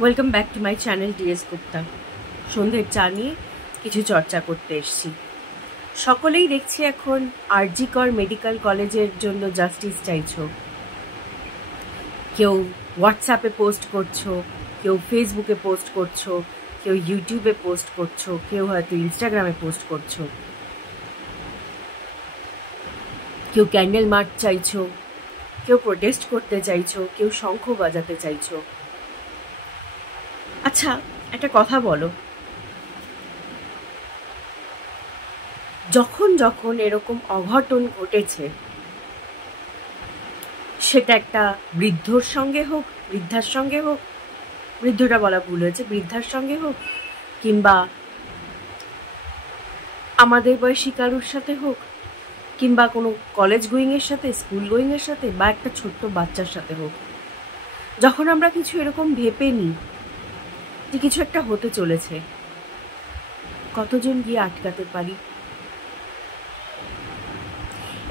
Welcome back to my channel DS Gupta. সন্ধ্যের চা নিয়ে কিছু চর্চা করতে এসেছি। সকলেই দেখছি এখন আরজি কর মেডিকেল কলেজের জন্য জাস্টিস চাইছো। কেউ হোয়াটসঅ্যাপে পোস্ট করছো, কেউ ফেসবুকে পোস্ট করছো, কেউ ইউটিউবে পোস্ট করছো, কেউ হয়তো ইনস্টাগ্রামে পোস্ট করছো, কেউ ক্যান্ডেল মার্চ চাইছো, কেউ প্রোটেস্ট করতে চাইছো, কেউ শঙ্খ বাজাতে চাইছো। আচ্ছা, একটা কথা বলো, যখন যখন এরকম অঘটন ঘটেছে, সেটা একটা বৃদ্ধর সঙ্গে হোক, বৃদ্ধার সঙ্গে হোক, বৃদ্ধটা বলা ভুল হয়েছে, বৃদ্ধার সঙ্গে হোক, কিংবা আমাদের বয়সী কারুর সাথে হোক, কিংবা কোনো কলেজ গোয়িংয়ের সাথে, স্কুল গোয়িংয়ের সাথে, বা একটা ছোট্ট বাচ্চার সাথে হোক, যখন আমরা কিছু এরকম ভেবে নিই যে কিছু একটা হতে চলেছে, কতজন গিয়ে আটকাতে পারি?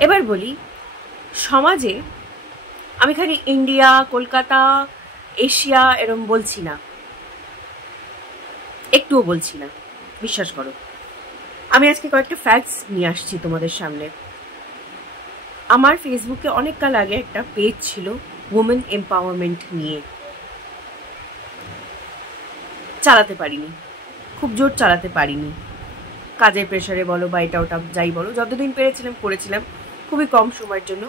এবার বলি, সমাজে আমি খালি ইন্ডিয়া, কলকাতা, এশিয়া এরম বলছি না, একটুও বলছি না, বিশ্বাস করো। আমি আজকে কয়েকটা ফ্যাক্টস নিয়ে আসছি তোমাদের সামনে। আমার ফেসবুকে অনেক কাল আগে একটা পেজ ছিল ওমেন এম্পাওয়ারমেন্ট নিয়ে, চালাতে পারিনি, খুব জোর চালাতে পারিনি, কাজের প্রেশারে বলো বা এটা ওটা যাই বলো, যতদিন পেরেছিলাম করেছিলাম, খুবই কম সময়ের জন্য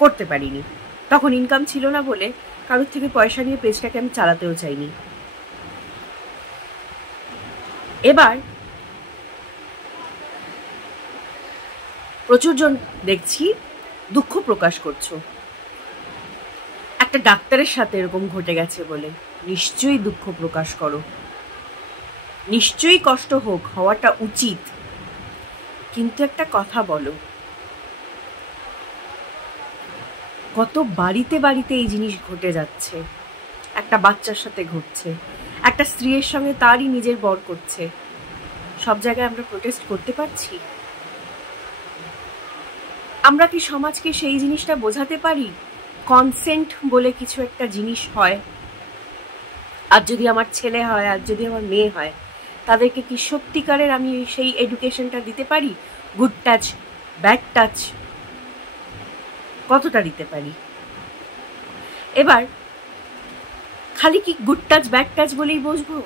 করতে পারিনি। তখন ইনকাম ছিল না বলে কারোর থেকে পয়সা নিয়ে পেজটাকে আমি চালাতেও চাইনি। এবার প্রচুর জন দেখছি দুঃখ প্রকাশ করছো একটা ডাক্তারের সাথে এরকম ঘটে গেছে বলে। নিশ্চয়ই দুঃখ প্রকাশ করো, নিশ্চয়ই কষ্ট হোক, হওয়াটা উচিত, কিন্তু একটা কথা বলো, কত বাড়িতে বাড়িতে এই জিনিস ঘটে যাচ্ছে, একটা বাচ্চার সাথে ঘটছে, একটা স্ত্রীর সঙ্গে তারই নিজের বর করছে, সব জায়গায় আমরা প্রোটেস্ট করতে পারছি? আমরা কি সমাজকে সেই জিনিসটা বোঝাতে পারি কনসেন্ট বলে কিছু একটা জিনিস হয়? আর যদি আমার ছেলে হয়, আর যদি আমার মেয়ে হয়, তাদেরকে কি সত্যিকারের আমি সেই এডুকেশনটা দিতে পারি? গুড টাচ, ব্যাড টাচ, কতটা দিতে পারি? এবার খালি কি গুড টাচ ব্যাড টাচ বলেই বুঝবো,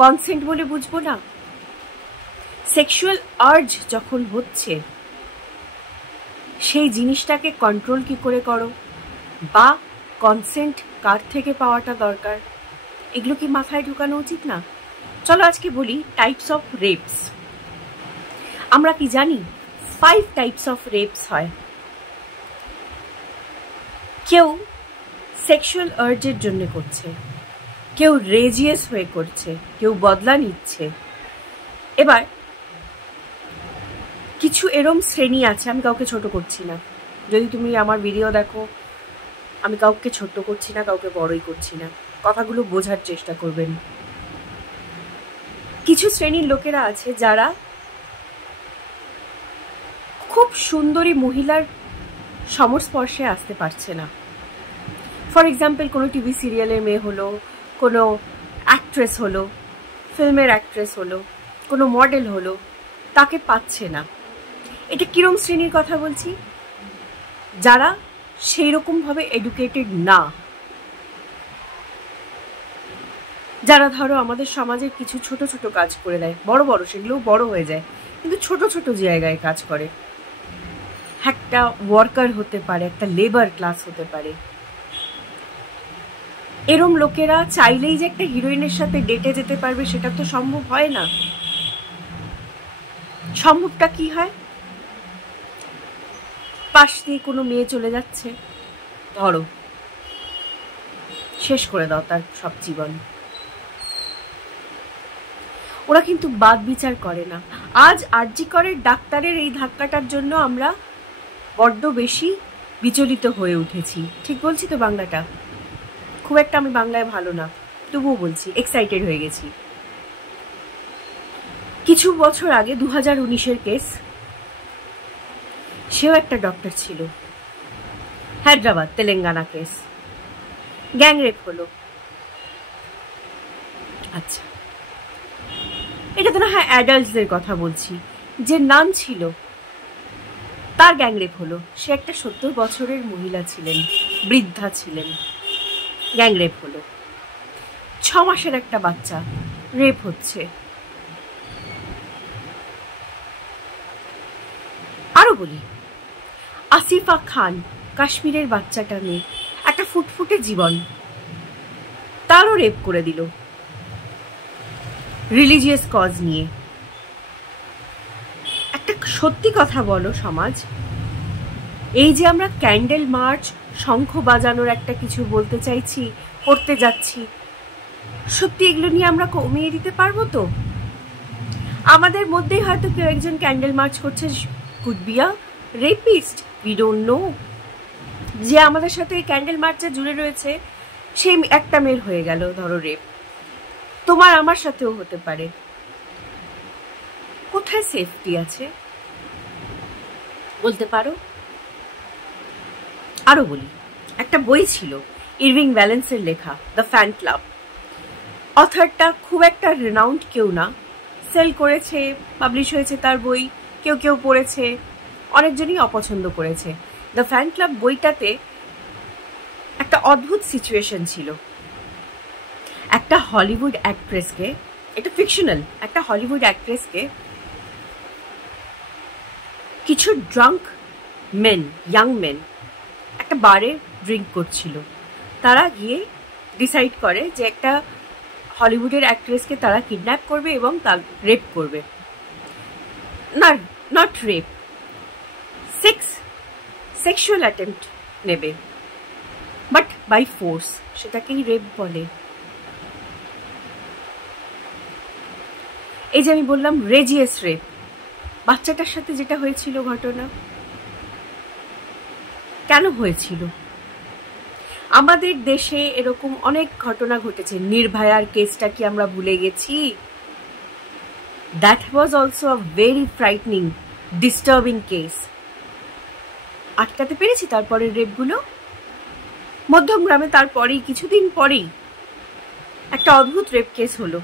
কনসেন্ট বলে বুঝবো না? সেক্সুয়াল আর্জ যখন হচ্ছে, সেই জিনিসটাকে কন্ট্রোল কি করে করো, বা কনসেন্ট কার থেকে পাওয়াটা দরকার, এগুলো কি মাথায় ঢুকানো উচিত না? চলো আজকে বলি টাইপস অফ রেপস। আমরা কি জানি 5 টাইপস অফ রেপস হয়? কেউ সেক্সুয়াল আর্জের জন্য করছে, কেউ রেজিয়াস হয়ে করছে, কেউ বদলা নিচ্ছে। এবার কিছু এরম শ্রেণী আছে, আমি কাউকে ছোট করছি না, যদি তুমি আমার ভিডিও দেখো, আমি কাউকে ছোট করছি না, কাউকে বড়ই করছি না, কথাগুলো বোঝার চেষ্টা করবেন। কিছু শ্রেণীর লোকেরা আছে যারা খুব সুন্দরী মহিলার সংস্পর্শে আসতে পারছে না। ফর এক্সাম্পল, কোনো টিভি সিরিয়ালের মেয়ে হলো, কোনো অ্যাক্ট্রেস হলো, ফিল্মের অ্যাক্ট্রেস হলো, কোনো মডেল হলো, তাকে পাচ্ছে না। এটা কিরম শ্রেণীর কথা বলছি? যারা সেই রকমভাবে এডুকেটেড না, যারা ধরো আমাদের সমাজের কিছু ছোট ছোট কাজ করে দেয়, বড় বড় সেগুলোও বড় হয়ে যায়, কিন্তু ছোট ছোট জায়গায় কাজ করে, একটা ওয়ার্কার হতে পারে, একটা লেবার ক্লাস হতে পারে। এরম লোকেরা চাইলেই যে একটা হিরোইনের সাথে ডেটে যেতে পারবে সেটা তো সম্ভব হয় না। সম্ভবটা কি হয়? পাশ দিয়ে কোনো মেয়ে চলে যাচ্ছে, ধরো শেষ করে দাও তার সব জীবন। ওরা কিন্তু বাদ বিচার করে না। আজ আরজি করের ডাক্তারের এই ধাক্কাটার জন্য আমরা বড্ড বেশি বিচলিত হয়ে উঠেছি। ঠিক বলছি তো বাংলাটা? খুব একটা আমি বাংলায় ভালো না, তবুও বলছি, এক্সাইটেড হয়ে গেছি। কিছু বছর আগে 2019-এর কেস, সেও একটা ডক্টর ছিল, Hyderabad Telangana case, gang rape হলো, আচ্ছা, এটা তো না হয় অ্যাডাল্টসদের কথা বলছি। যে নাম ছিল তার গ্যাংরেপ হলো, সে একটা 70 বছরের মহিলা ছিলেন, বৃদ্ধা ছিলেন, গ্যাংরেপ হলো। 6 মাসের একটা বাচ্চা রেপ হচ্ছে। আরো বলি, আসিফা খান, কাশ্মীরের বাচ্চাটা মেয়ে, একটা ফুটফুটে জীবন, তারও রেপ করে দিল রিলিজিয়াস কজ নিয়ে। একটা সত্যি কথা বলো সমাজ, এই যে আমরা ক্যান্ডেল মার্চ, শঙ্খ বাজানোর একটা কিছু বলতে চাইছি, করতে যাচ্ছি, সত্যি এগুলো নিয়ে আমরা কমিয়ে দিতে পারবো তো? আমাদের মধ্যেই হয়তো কেউ একজন ক্যান্ডেল মার্চ করছে, could be a rapist, we don't know. যে আমাদের সাথে ক্যান্ডেল মার্চে জুড়ে রয়েছে সেই একটা মেয়ের হয়ে গেল ধরো রেপ, তোমার আমার সাথেও হতে পারে। কোথায় সেফটি আছে বলতে পারো? আরো বলি, একটা বই ছিল ইরভিং ভ্যালেন্সের লেখা, দ্য ফ্যান ক্লাব। অথারটা খুব একটা রেনাউন্ড কেউ না, সেল করেছে, পাবলিশ হয়েছে তার বই, কেউ কেউ পড়েছে, অনেকজনই অপছন্দ করেছে। দ্য ফ্যান ক্লাব বইটাতে একটা অদ্ভুত সিচুয়েশন ছিল। একটা হলিউড অ্যাক্ট্রেসকে, এটা ফিকশনাল, একটা হলিউড অ্যাক্ট্রেসকে কিছু ড্রাঙ্ক মেন, ইয়াং মেন একটা বারে ড্রিঙ্ক করছিল। তারা গিয়ে ডিসাইড করে যে একটা হলিউডের অ্যাক্ট্রেসকে তারা কিডন্যাপ করবে এবং তার রেপ করবে। না, নট রেপ, সেক্সুয়াল অ্যাটেম্প্ট নেবে, বাট বাই ফোর্স, সেটাকেই রেপ বলে। এই যে আমি বললাম রেজিয়াস রেপ, বাচ্চাটার সাথে যেটা হয়েছিল ঘটনা, কেন হয়েছিল? আমাদের দেশে এরকম অনেক ঘটনা ঘটেছে। নির্ভয়ার কেসটা কি আমরা ভুলে গেছি? That was also a very frightening, disturbing case. আটকাতে পেরেছি তারপরের রেপগুলো? মধ্যমগ্রামে তারপরেই কিছুদিন পরেই একটা অদ্ভুত রেপ কেস হলো।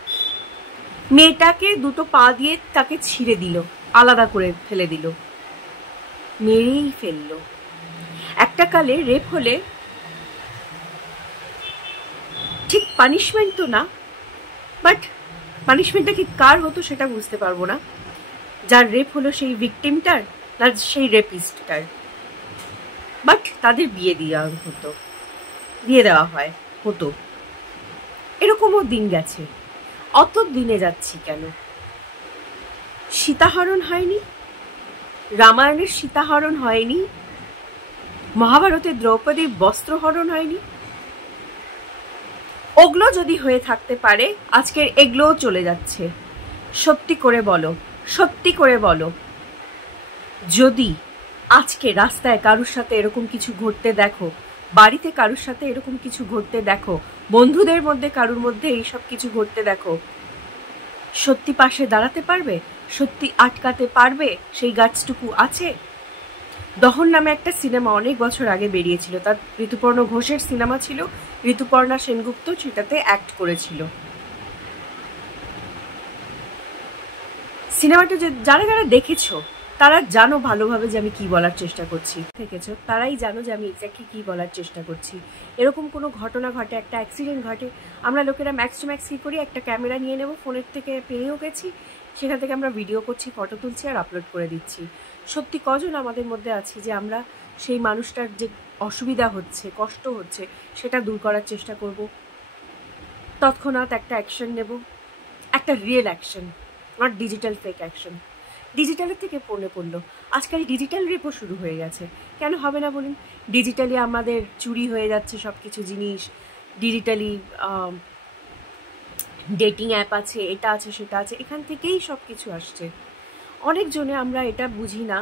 মেয়েটাকে দুটো পা দিয়ে তাকে ছিঁড়ে দিল, আলাদা করে ফেলে দিল, মেরেই ফেললো। একটা কালে রেপ হলে ঠিক পানিশমেন্ট তো না, বাট পানিশমেন্টটা কি কার হতো সেটা বুঝতে পারবো না। যার রেপ হলো সেই ভিকটিমটার না সেই রেপিস্টটার? বাট তাদের বিয়ে দেওয়া হতো, দিয়ে দেওয়া হয় হতো। এরকমও দিন গেছে। অত দিনে যাচ্ছি কেন? সীতাহরণ হয়নি? রামায়ণের সীতাহরণ হয়নি? মহাভারতের দ্রৌপদীর বস্ত্রহরণ হয়নি? ওগুলো যদি হয়ে থাকতে পারে, আজকের এগুলোও চলে যাচ্ছে। সত্যি করে বলো, সত্যি করে বলো, যদি আজকে রাস্তায় কারুর সাথে এরকম কিছু ঘটতে দেখো, বাড়িতে কারুর সাথে এরকম কিছু ঘটতে দেখো, বন্ধুদের মধ্যে কারুর মধ্যে এইসব কিছু ঘটতে দেখো, সত্যি পাশে দাঁড়াতে পারবে? সত্যি আটকাতে পারবে? সেই গাছটুকু আছে? দহন নামে একটা সিনেমা অনেক বছর আগে বেরিয়েছিল, তার ঋতুপর্ণ ঘোষের সিনেমা ছিল, ঋতুপর্ণা সেনগুপ্ত সেটাতে অ্যাক্ট করেছিল। সিনেমাটা যারা যারা দেখেছো তারা জানো ভালোভাবে যে আমি কি বলার চেষ্টা করছি, দেখেছো তারাই জানো যে আমি এক্স্যাক্টলি কি বলার চেষ্টা করছি। এরকম কোনো ঘটনা ঘটে, একটা অ্যাক্সিডেন্ট ঘটে, আমরা লোকেরা ম্যাক্স টু ম্যাক্স কী করি, একটা ক্যামেরা নিয়ে নেবো, ফোনের থেকে পেয়েও গেছি, সেখান থেকে আমরা ভিডিও করছি, ফটো তুলছি আর আপলোড করে দিচ্ছি। সত্যি কজন আমাদের মধ্যে আছি যে আমরা সেই মানুষটার যে অসুবিধা হচ্ছে, কষ্ট হচ্ছে, সেটা দূর করার চেষ্টা করব, তৎক্ষণাৎ একটা অ্যাকশন নেব, একটা real action, not digital fake action. ডিজিটালের থেকে পড়লো, আজকাল ডিজিটাল রেপও শুরু হয়ে গেছে। কেন হবে না বলুন? ডিজিটালি আমাদের চুরি হয়ে যাচ্ছে সব কিছু জিনিস, ডিজিটালি ডেটিং অ্যাপ আছে, এটা আছে সেটা আছে, এখান থেকেই সব কিছু আসছে। অনেকজনে আমরা এটা বুঝি না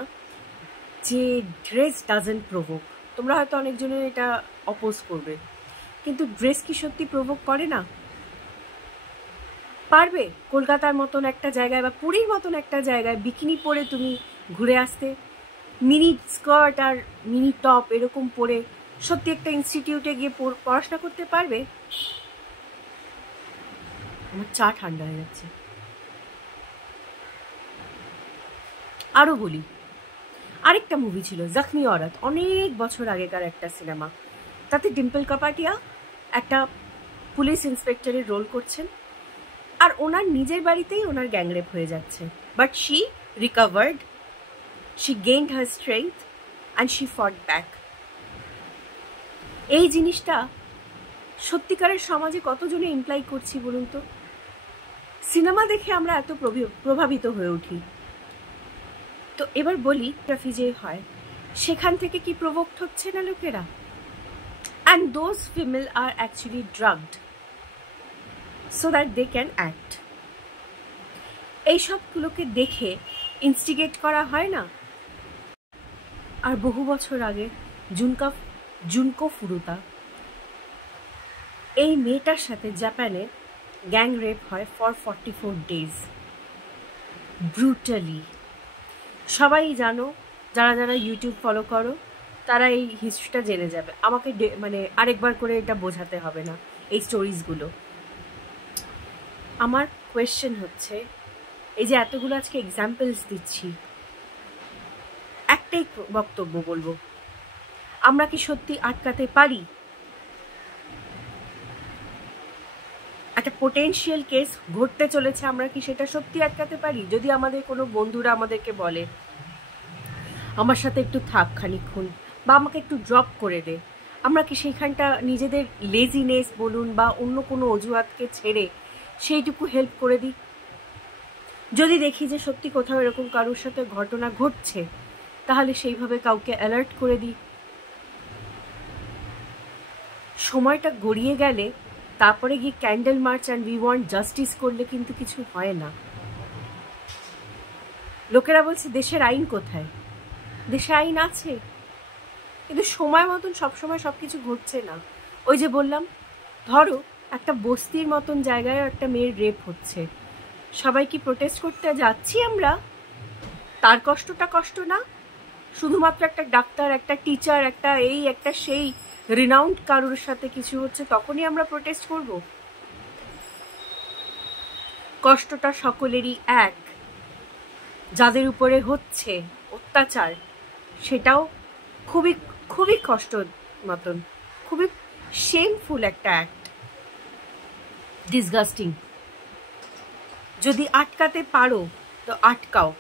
যে ড্রেস ডাজেন্ট প্রভোক। তোমরা হয়তো অনেকজনে এটা অপোজ করবে, কিন্তু ড্রেস কি সত্যি প্রভোক করে না? পারবে কলকাতার মতন একটা জায়গায় বা পুরীর মতন একটা জায়গায় বিকিনি পরে তুমি ঘুরে আসতে? মিনি স্কার্ট আর মিনি টপ এরকম পরে সত্যি একটা ইনস্টিটিউটে গিয়ে পড়াশোনা করতে পারবে? আমার চা ঠান্ডা হয়ে যাচ্ছে। আরও বলি, আরেকটা মুভি ছিল জখমি औरत, অনেক বছর আগেকার একটা সিনেমা। তাতে ডিম্পল কাপাডিয়া একটা পুলিশ ইন্সপেক্টরের রোল করছেন, আর ওনার নিজের বাড়িতেই ওনার গ্যাংরেপ হয়ে যাচ্ছে, but she recovered, she gained her strength and she ফট ব্যাক। এই জিনিসটা সত্যিকারের সমাজে কতজনে ইমপ্লাই করছি বলুন তো? সিনেমা দেখে আমরা এত প্রভাবিত হয়ে উঠি। তো এবার বলি, গ্রাফি যে হয় সেখান থেকে কি প্রভোক্ট হচ্ছে না লোকেরা? And those female are actually drugged so that they can act. এইসবগুলোকে দেখে ইনস্টিগেট করা হয় না? আর বহু বছর আগে জুনকো ফুরুতা, এই মেয়েটার সাথে জাপানে গ্যাং রেপ হয় ফর 44 days, ব্রুটালি। সবাই জানো, যারা যারা ইউটিউব ফলো করো তারা এই হিস্ট্রিটা জেনে যাবে, আমাকে মানে আরেকবার করে এটা বোঝাতে হবে না এই স্টোরিজগুলো। আমার কোয়েশ্চেন হচ্ছে, এই যে এতগুলো আজকে এক্সাম্পলস দিচ্ছি, একটাই বক্তব্য বলবো, আমরা কি সত্যি আটকাতে পারি? একটা পোটেনশিয়াল কেস ঘটতে চলেছে, আমরা কি সেটা সত্যি আটকাতে পারি? যদি আমাদের কোনো বন্ধুরা আমাদেরকে বলে আমার সাথে একটু থাক খানিকক্ষণ, বা আমাকে একটু ড্রপ করে দে, আমরা কি সেইখানটা নিজেদের লেজিনেস বলুন বা অন্য কোনো অজুহাতকে ছেড়ে সেইটুকু হেল্প করে দিই? যদি দেখি যে সত্যি কোথাও এরকম কারোর সাথে ঘটনা ঘটছে, তাহলে সেইভাবে কাউকে অ্যালার্ট করে দিই। সময়টা গড়িয়ে গেলে তারপরে গিয়ে candle March and we want justice করলে কিন্তু কিছু হয় না। লোকেরা বলছে দেশের আইন কোথায়? দেশে আইন আছে, কিন্তু সময় মতন সবসময় সব কিছু ঘটছে না। ওই যে বললাম, ধরো একটা বস্তির মতন জায়গায় একটা মেয়ের রেপ হচ্ছে, সবাই কি প্রোটেস্ট করতে যাচ্ছি আমরা? তার কষ্টটা কষ্ট না? শুধুমাত্র একটা ডাক্তার, একটা টিচার, একটা এই একটা সেই রিনাউন্ড কারোর সাথে কিছু হচ্ছে তখনই আমরা প্রোটেস্ট করব? কষ্টটা সকলেরই এক। যাদের উপরে হচ্ছে অত্যাচার সেটাও খুবই খুবই কষ্ট মতন, খুবই শেমফুল একটা অ্যাক্ট, ডিসগাস্টিং। যদি আটকাতে পারো তো আটকাও।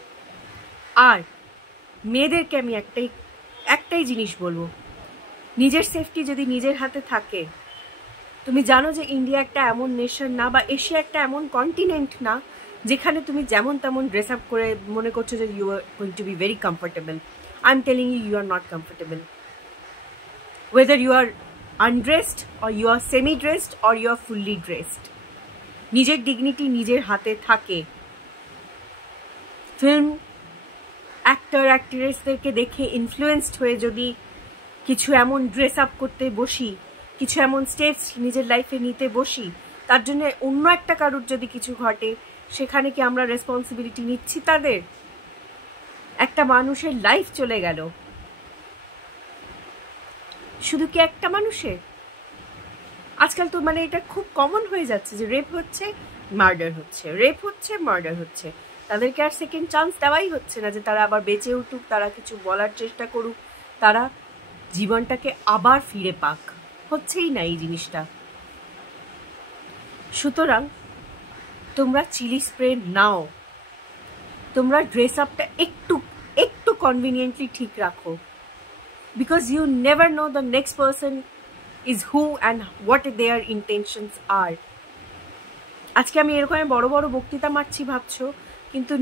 আর মেয়েদেরকে আমি একটাই জিনিস বলবো, নিজের সেফটি যদি নিজের হাতে থাকে, তুমি জানো যে ইন্ডিয়া একটা এমন নেশন না, বা এশিয়া একটা এমন কন্টিনেন্ট না যেখানে তুমি যেমন তেমন ড্রেস আপ করে মনে করছো যে you are going to be very comfortable. I am telling you, you are not comfortable. Whether you are undressed or you are semi-dressed or you are fully dressed, নিজের ডিগনিটি নিজের হাতে থাকে। Film actor অ্যাক্ট্রেসদেরকে দেখে influenced হয়ে যদি কিছু এমন dress up করতে বসি, কিছু এমন স্টেপস নিজের লাইফে নিতে বসি, তার জন্য অন্য একটা কারোর যদি কিছু ঘটে, সেখানে কি আমরা রেসপন্সিবিলিটি নিচ্ছি তাদের? একটা মানুষের লাইফ চলে গেল, শুধু কি একটা মানুষের? আজকাল তো মানে এটা খুব কমন হয়ে যাচ্ছে যে রেপ হচ্ছে, মার্ডার হচ্ছে, রেপ হচ্ছে, মার্ডার হচ্ছে। তাদেরকে আর সেকেন্ড চান্স দেওয়াই হচ্ছে না যে তারা আবার বেঁচে উঠুক, তারা কিছু বলার চেষ্টা করুক, তারা জীবনটাকে আবার ফিরে পাক। হচ্ছেই না এই জিনিসটা। সুতরাং তোমরা চিলি স্প্রে নাও, তোমরা ড্রেস আপটা একটু কনভিনিয়েন্টলি ঠিক রাখো, because you never know the next person is who and what their intentions are. আজকে আমি এরকম বড় বড় বক্তৃতা মারছি ভাবছো, কিন্তু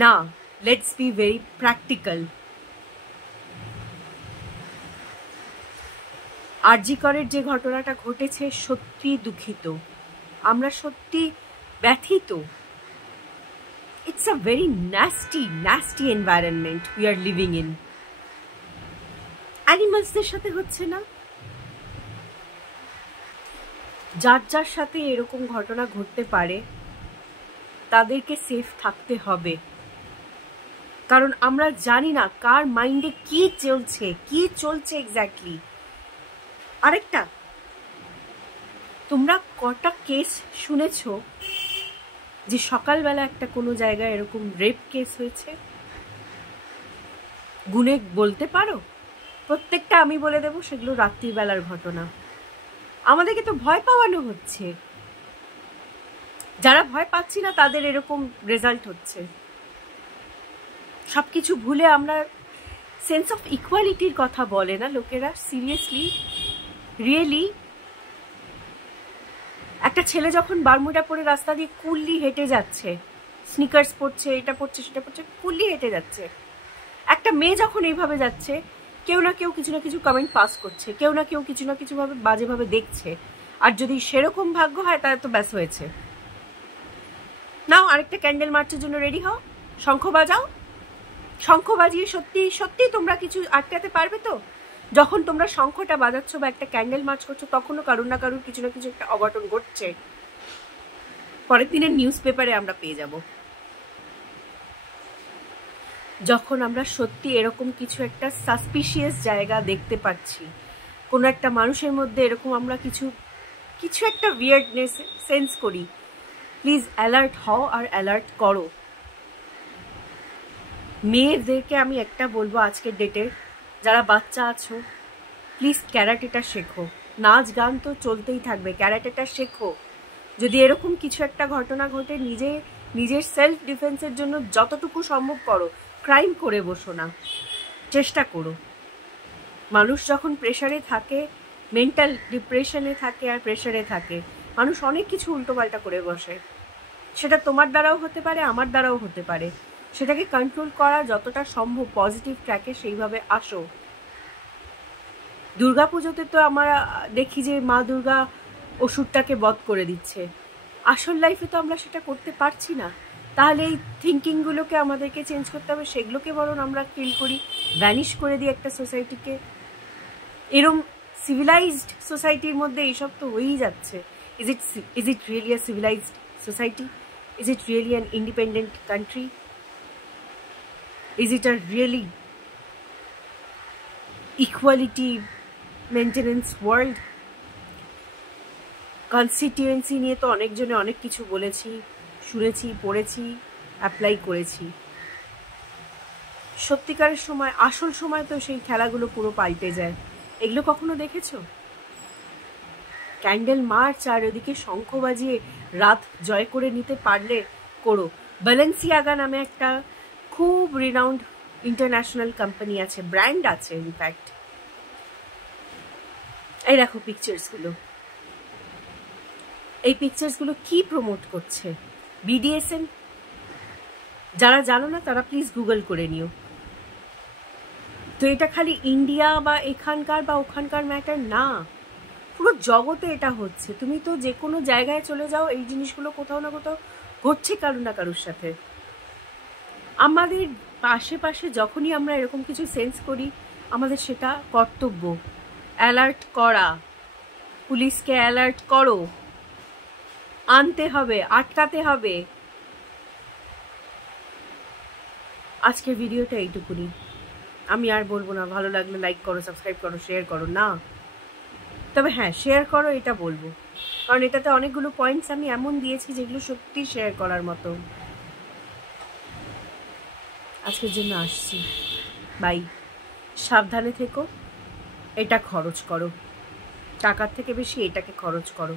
না, লেটস বি ভেরি প্র্যাকটিক্যাল। আরজি করের যে ঘটনাটা ঘটেছে, সত্যি দুঃখিত, আমরা সত্যি ব্যথিত। It's a very nasty environment we are living in. অ্যানিমালসদের সাথে হচ্ছে না? যার সাথে এরকম ঘটনা ঘটতে পারে তাদেরকে সেফ থাকতে হবে, কারণ আমরা জানি না কার মাইন্ডে কি চলছে এক্স্যাক্টলি। আরেকটা, তোমরা কটা কেস শুনেছ যে সকালবেলা একটা কোনো জায়গায় এরকম রেপ কেস হয়েছে? গুনে বলতে পারো? প্রত্যেকটা আমি বলে দেবো সেগুলো রাত্রিবেলার ঘটনা। আমাদেরকে তো ভয় পাওয়ানো হচ্ছে, যারা ভয় পাচ্ছি না তাদের এরকম রেজাল্ট হচ্ছে। সবকিছু ভুলে আমরা সেন্স অফ ইকুয়ালিটির কথা বলে না লোকেরা, সিরিয়াসলি রিয়েলি। একটা ছেলে যখন বারমুডা পরে রাস্তা দিয়ে কুললি হেঁটে যাচ্ছে, স্নিকার্স পরছে, এটা পরছে সেটা পরছে, কুললি হেঁটে যাচ্ছে, একটা মেয়ে যখন এইভাবে যাচ্ছে, কেউ না কেউ কিছু না কিছু কমেন্ট পাস করছে, কেউ না কেউ কিছু না কিছু ভাবে বাজেভাবে দেখছে। আর যদি সেরকম ভাগ্য হয় তাহলে তো ব্যাস হয়েছে। নাও আরেকটা ক্যান্ডেল মার্চের জন্য রেডি হও, শঙ্খ বাজাও। শঙ্খ বাজিয়ে সত্যি সত্যি তোমরা কিছু আটকাতে পারবে তো? যখন তোমরা শঙ্খটা বাজাচ্ছ বা একটা ক্যান্ডেল মার্চ করছো, তখনও কারুর না কারুর কিছু না কিছু একটা অঘটন ঘটছে, পরের দিনের নিউজ পেপারে আমরা পেয়ে যাব। যখন আমরা সত্যি এরকম কিছু একটা সাসপিশিয়াস জায়গা দেখতে পাচ্ছি, কোনো একটা মানুষের মধ্যে এরকম আমরা কিছু একটা উইয়ার্ডনেস সেন্স করি, প্লিজ অ্যালার্ট হও আর অ্যালার্ট করো। মেয়েদেরকে আমি একটা বলবো আজকের ডেটে, যারা বাচ্চা আছো, প্লিজ ক্যারাটেটা শেখো। নাচ গান তো চলতেই থাকবে, ক্যারাটেটা শেখো। যদি এরকম কিছু একটা ঘটনা ঘটে, নিজের সেলফ ডিফেন্সের জন্য যতটুকু সম্ভব করো। ক্রাইম করে বসো না, চেষ্টা করো। মানুষ যখন প্রেশারে থাকে, মেন্টাল ডিপ্রেশনে থাকে আর প্রেশারে থাকে, মানুষ অনেক কিছু উল্টোপাল্টা করে বসে। সেটা তোমার দ্বারাও হতে পারে, আমার দ্বারাও হতে পারে। সেটাকে কন্ট্রোল করা যতটা সম্ভব পজিটিভ ট্র্যাকে সেইভাবে আসো। দুর্গাপুজোতে তো আমরা দেখি যে মা দুর্গা অসুরটাকে বধ করে দিচ্ছে, আসল লাইফে তো আমরা সেটা করতে পারছি না। তাহলে এই থিঙ্কিংগুলোকে আমাদেরকে চেঞ্জ করতে হবে, সেগুলোকে বরং আমরা কিল করি, ভ্যানিশ করে দিই একটা সোসাইটিকে। এরম সিভিলাইজড সোসাইটির মধ্যে এইসব তো হয়েই যাচ্ছে। Is it really a civilised society? Is it really an independent country? Is it a really equality maintenance world? Constituency নিয়ে তো অনেকজনে অনেক কিছু বলেছি, শুনেছি, পড়েছি, অ্যাপ্লাই করেছি। সত্যিকারের সময়, আসল সময় তো সেই খেলাগুলো পুরো পাল্টে যায়। এগুলো কখনো দেখেছো? ক্যান্ডেল মার্চ আর ওদিকে শঙ্খ বাজিয়ে রাত জয় করে নিতে পারলে করো। ব্যালেন্সিয়াগা নামে একটা খুব রিনাউন্ড ইন্টারন্যাশনাল কোম্পানি আছে, ব্র্যান্ড আছে ইনফ্যাক্ট। এই দেখো পিকচার্সগুলো, এই পিকচার্সগুলো কি প্রমোট করছে? BDSM। যারা জানো না তারা প্লিজ গুগল করে নিও। তো এটা খালি ইন্ডিয়া বা এখানকার বা ওখানকার ম্যাটার না, পুরো জগতে এটা হচ্ছে। তুমি তো যে কোনো জায়গায় চলে যাও, এই জিনিসগুলো কোথাও না কোথাও ঘটছে কারুর না কারুর সাথে। আমাদের আশেপাশে যখনই আমরা এরকম কিছু সেন্স করি, আমাদের সেটা কর্তব্য অ্যালার্ট করা। পুলিশকে অ্যালার্ট করো, আনতে হবে, আটকাতে হবে। আজকের ভিডিওটা এইটুকুনি, আমি আর বলবো না। ভালো লাগলে লাইক করো, সাবস্ক্রাইব করো, শেয়ার করো না, তবে হ্যাঁ শেয়ার করো এটা বলবো, কারণ এটাতে অনেকগুলো পয়েন্টস আমি এমন দিয়েছি যেগুলো সত্যি শেয়ার করার মতো। আজকের জন্য আসছি, বাই। সাবধানে থেকো, এটা খরচ করো, টাকার থেকে বেশি এটাকে খরচ করো।